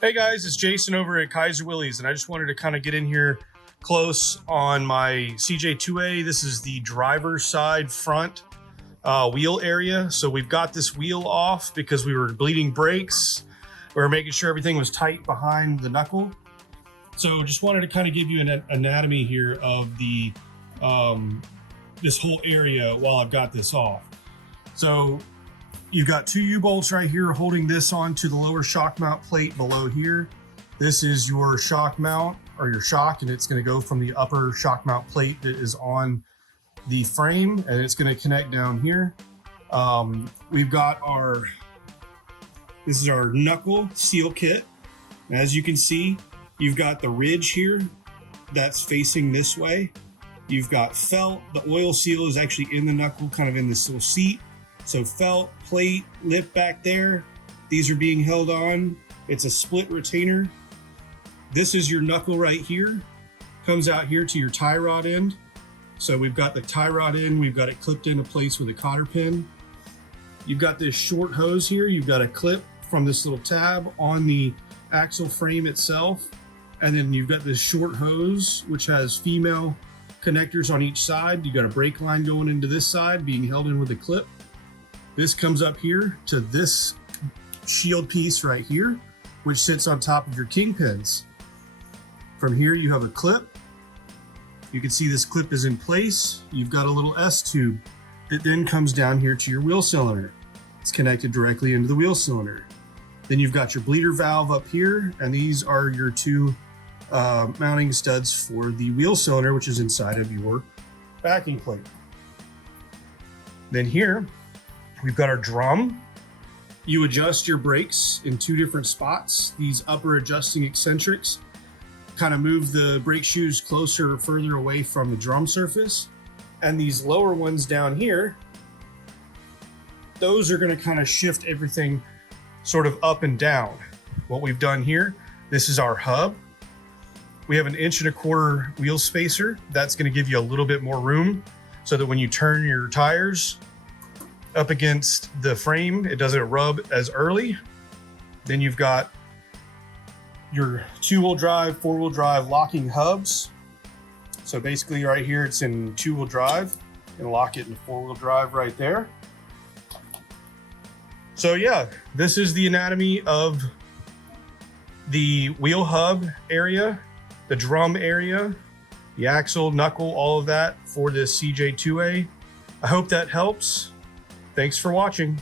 Hey guys, it's Jason over at Kaiser Willys, and I just wanted to kind of get in here close on my CJ-2A. This is the driver's side front wheel area. So we've got this wheel off because we were bleeding brakes. We were making sure everything was tight behind the knuckle. So just wanted to kind of give you an anatomy here of the this whole area while I've got this off. So you've got two U-bolts right here holding this onto the lower shock mount plate below here. This is your shock mount or your shock, and it's going to go from the upper shock mount plate that is on the frame, and it's going to connect down here. We've got this is our Knuckle Seal kit. And as you can see, you've got the ridge here that's facing this way. You've got felt. The oil seal is actually in the knuckle, kind of in this little seat. So felt, plate, lip back there. These are being held on. It's a split retainer. This is your knuckle right here. Comes out here to your tie rod end. So we've got the tie rod end. We've got it clipped into place with a cotter pin. You've got this short hose here. You've got a clip from this little tab on the axle frame itself. And then you've got this short hose, which has female connectors on each side. You've got a brake line going into this side, being held in with a clip. This comes up here to this shield piece right here, which sits on top of your kingpins. From here, you have a clip. You can see this clip is in place. You've got a little S-tube that then comes down here to your wheel cylinder. It's connected directly into the wheel cylinder. Then you've got your bleeder valve up here, and these are your two mounting studs for the wheel cylinder, which is inside of your backing plate. Then here, we've got our drum. You adjust your brakes in two different spots. These upper adjusting eccentrics kind of move the brake shoes closer or further away from the drum surface. And these lower ones down here, those are going to kind of shift everything sort of up and down. What we've done here, this is our hub. We have an 1.25 inch wheel spacer. That's going to give you a little bit more room so that when you turn your tires up against the frame, it doesn't rub as early. Then you've got your 2-wheel drive, 4-wheel drive locking hubs. So basically right here, it's in 2-wheel drive, and lock it in 4-wheel drive right there. So yeah, this is the anatomy of the wheel hub area, the drum area, the axle, knuckle, all of that for this CJ-2A. I hope that helps. Thanks for watching.